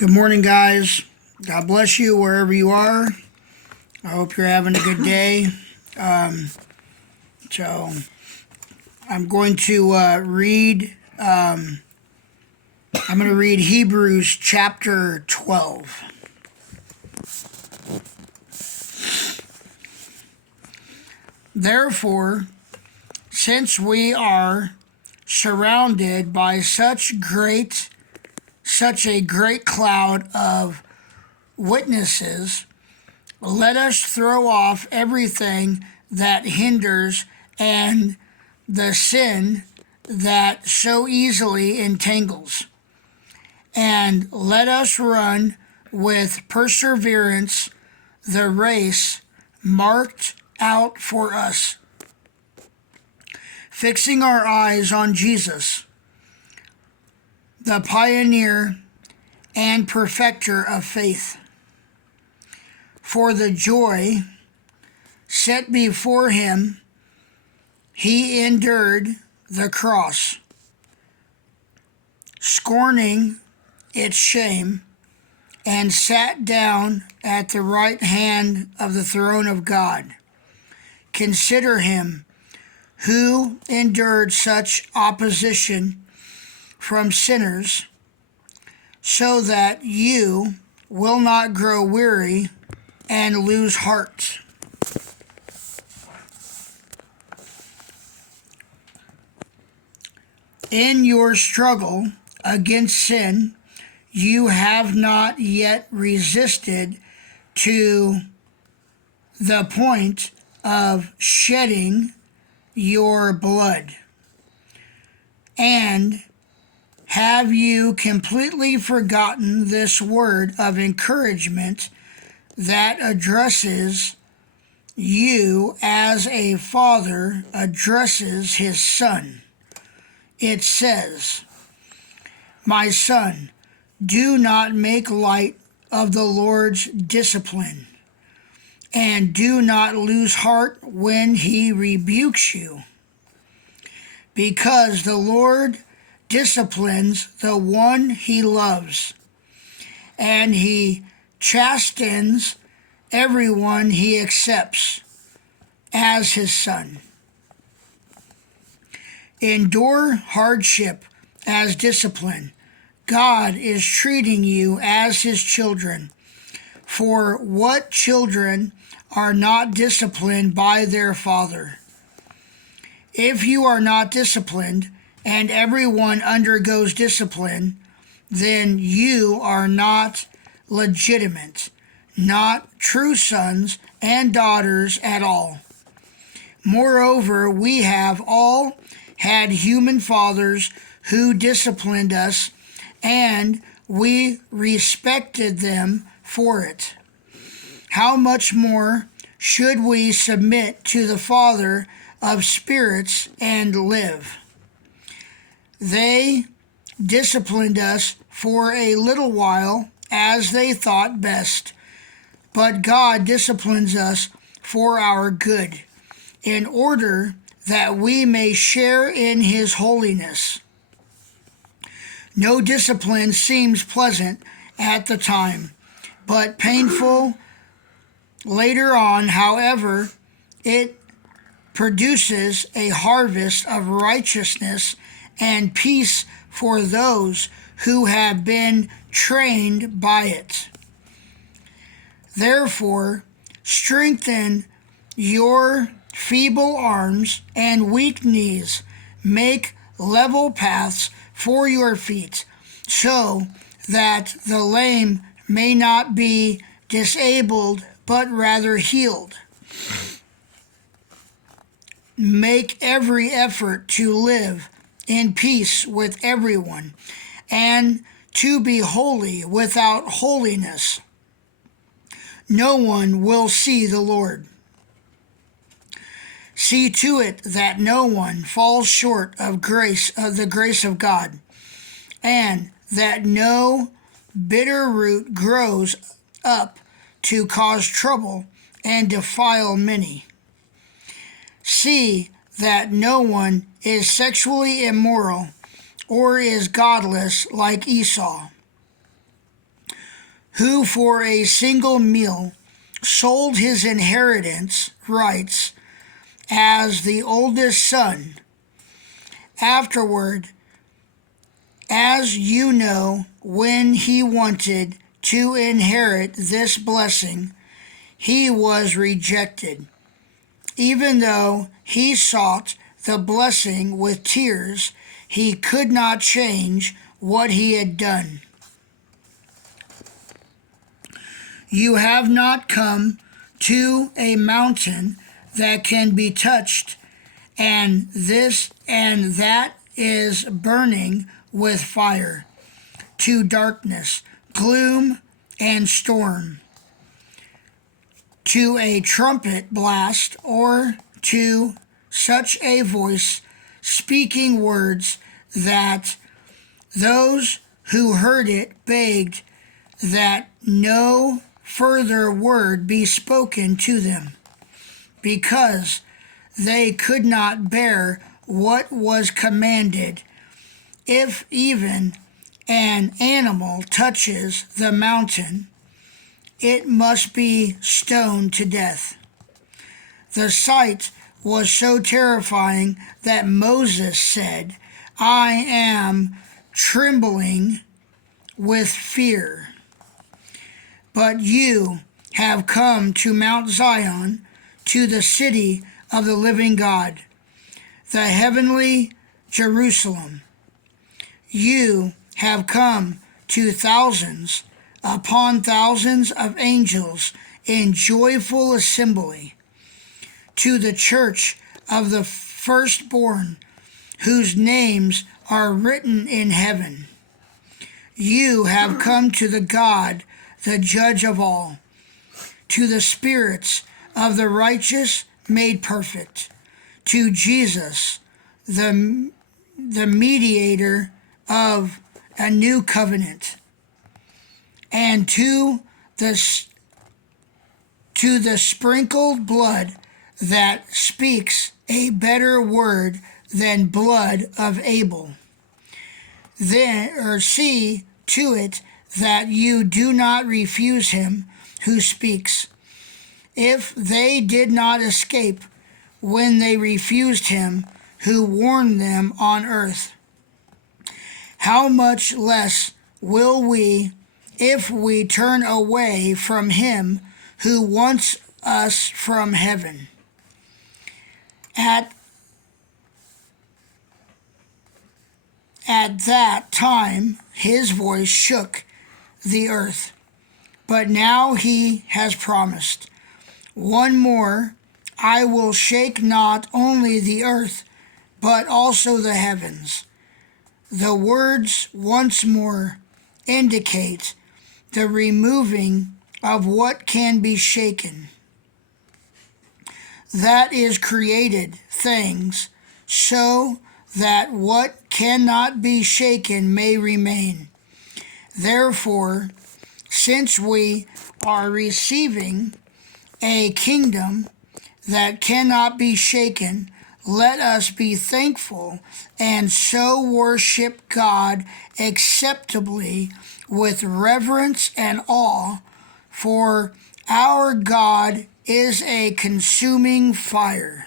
Good morning, guys. God bless you wherever you are. I hope you're having a good day. So I'm going to read. I'm going to read Hebrews chapter 12. Therefore, since we are surrounded by such a great cloud of witnesses, let us throw off everything that hinders and the sin that so easily entangles, and let us run with perseverance the race marked out for us, fixing our eyes on Jesus, the pioneer and perfecter of faith. For the joy set before him, he endured the cross, scorning its shame, and sat down at the right hand of the throne of God. Consider him who endured such opposition from sinners, so that you will not grow weary and lose heart. In your struggle against sin, you have not yet resisted to the point of shedding your blood. And have you completely forgotten this word of encouragement that addresses you as a father addresses his son? It says, "My son, do not make light of the Lord's discipline, and do not lose heart when he rebukes you, because the Lord disciplines the one he loves, and he chastens everyone he accepts as his son." Endure hardship as discipline. God is treating you as his children. For what children are not disciplined by their father? If you are not disciplined, and everyone undergoes discipline, then you are not legitimate, not true sons and daughters at all. Moreover, we have all had human fathers who disciplined us, and we respected them for it. How much more should we submit to the Father of spirits and live? They disciplined us for a little while as they thought best, but God disciplines us for our good, in order that we may share in his holiness. No discipline seems pleasant at the time, but painful later on. However, it produces a harvest of righteousness and peace for those who have been trained by it. Therefore, strengthen your feeble arms and weak knees. Make level paths for your feet, so that the lame may not be disabled, but rather healed. Make every effort to live in peace with everyone, and to be holy. Without holiness, no one will see the Lord. See to it that no one falls short of the grace of God, and that no bitter root grows up to cause trouble and defile many. See that no one is sexually immoral or is godless like Esau, who for a single meal sold his inheritance rights as the oldest son. Afterward, as you know, when he wanted to inherit this blessing, he was rejected, even though he sought the blessing with tears. He could not change what he had done. You have not come to a mountain that can be touched, and this and that is burning with fire, to darkness, gloom, and storm, to a trumpet blast, or to such a voice speaking words that those who heard it begged that no further word be spoken to them, because they could not bear what was commanded. If even an animal touches the mountain, it must be stoned to death. The sight was so terrifying that Moses said, I am trembling with fear. But you have come to Mount Zion, to the city of the living God, the heavenly Jerusalem. You have come to thousands upon thousands of angels in joyful assembly, to the church of the firstborn, whose names are written in heaven. You have come to the God, the judge of all, to the spirits of the righteous made perfect, to Jesus, the mediator of a new covenant, and to the sprinkled blood that speaks a better word than blood of Abel. See to it that you do not refuse him who speaks. If they did not escape when they refused him who warned them on earth, how much less will we if we turn away from him who wants us from heaven? At that time his voice shook the earth, but now he has promised, one more, I will shake not only the earth, but also the heavens. The words once more indicate the removing of what can be shaken, that is, created things, so that what cannot be shaken may remain. Therefore, since we are receiving a kingdom that cannot be shaken, let us be thankful and so worship God acceptably with reverence and awe, for our God is a consuming fire.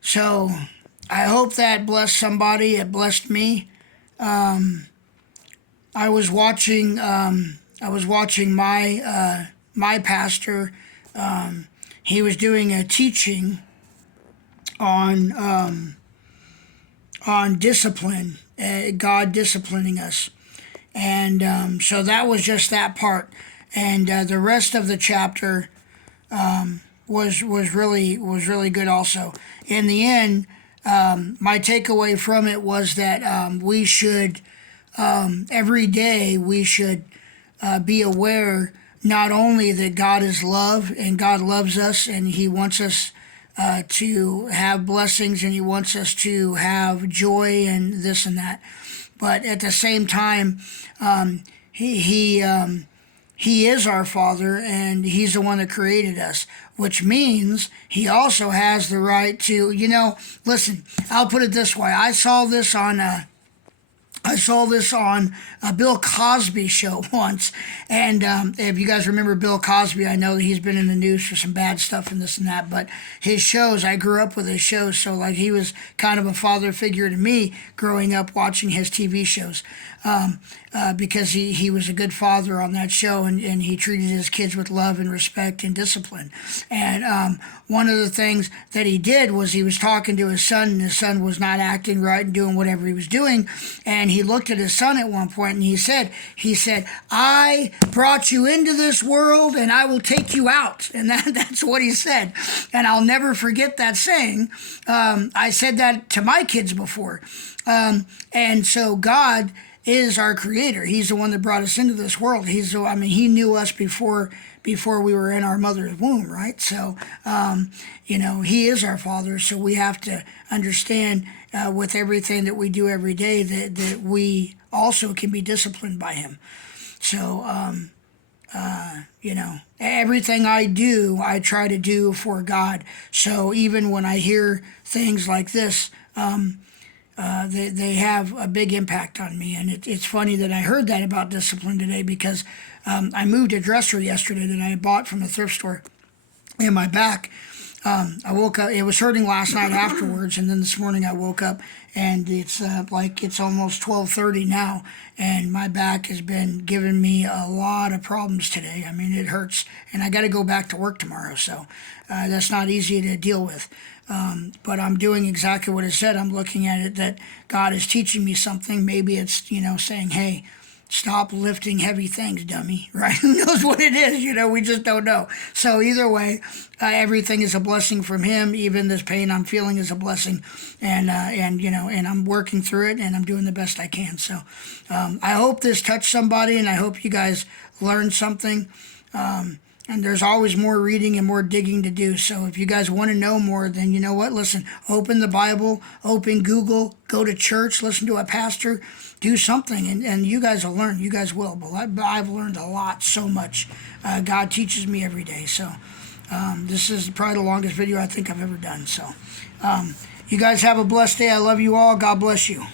So I hope that blessed somebody. It blessed me. I was watching my pastor. He was doing a teaching on discipline, God disciplining us, and so that was just that part, and the rest of the chapter was really good also. In the end, my takeaway from it was that we should every day we should be aware not only that God is love and God loves us and he wants us to have blessings and he wants us to have joy and this and that, but at the same time he is our Father and he's the one that created us, which means he also has the right to, listen, I'll put it this way. I saw this on I saw this on a Bill Cosby show once. And if you guys remember Bill Cosby, I know that he's been in the news for some bad stuff and this and that. But his shows, I grew up with his shows. So, like, he was kind of a father figure to me growing up watching his TV shows. Because he was a good father on that show, and he treated his kids with love and respect and discipline. And one of the things that he did was he was talking to his son, and his son was not acting right and doing whatever he was doing. And he looked at his son at one point and he said, "I brought you into this world and I will take you out." And that's what he said. And I'll never forget that saying. I said that to my kids before. And so God is our creator. He's the one that brought us into this world. He knew us before we were in our mother's womb, right? So, he is our father. So we have to understand with everything that we do every day that we also can be disciplined by him. So, everything I do, I try to do for God. So even when I hear things like this, they have a big impact on me. And it's funny that I heard that about discipline today because I moved a dresser yesterday that I bought from a thrift store in my back. I woke up, it was hurting last night afterwards, and then this morning I woke up and it's it's almost 12:30 now, and my back has been giving me a lot of problems today. I mean, it hurts, and I got to go back to work tomorrow, so that's not easy to deal with. But I'm doing exactly what it said. I'm looking at it that God is teaching me something. Maybe it's, saying, hey, stop lifting heavy things, dummy, right? Who knows what it is? We just don't know. So either way, everything is a blessing from him. Even this pain I'm feeling is a blessing. And I'm working through it and I'm doing the best I can. So I hope this touched somebody and I hope you guys learned something. And there's always more reading and more digging to do. So if you guys want to know more, then you know what? Listen, open the Bible, open Google, go to church, listen to a pastor, do something, and you guys will learn. You guys will. But I've learned a lot, so much. God teaches me every day. So this is probably the longest video I think I've ever done. So you guys have a blessed day. I love you all. God bless you.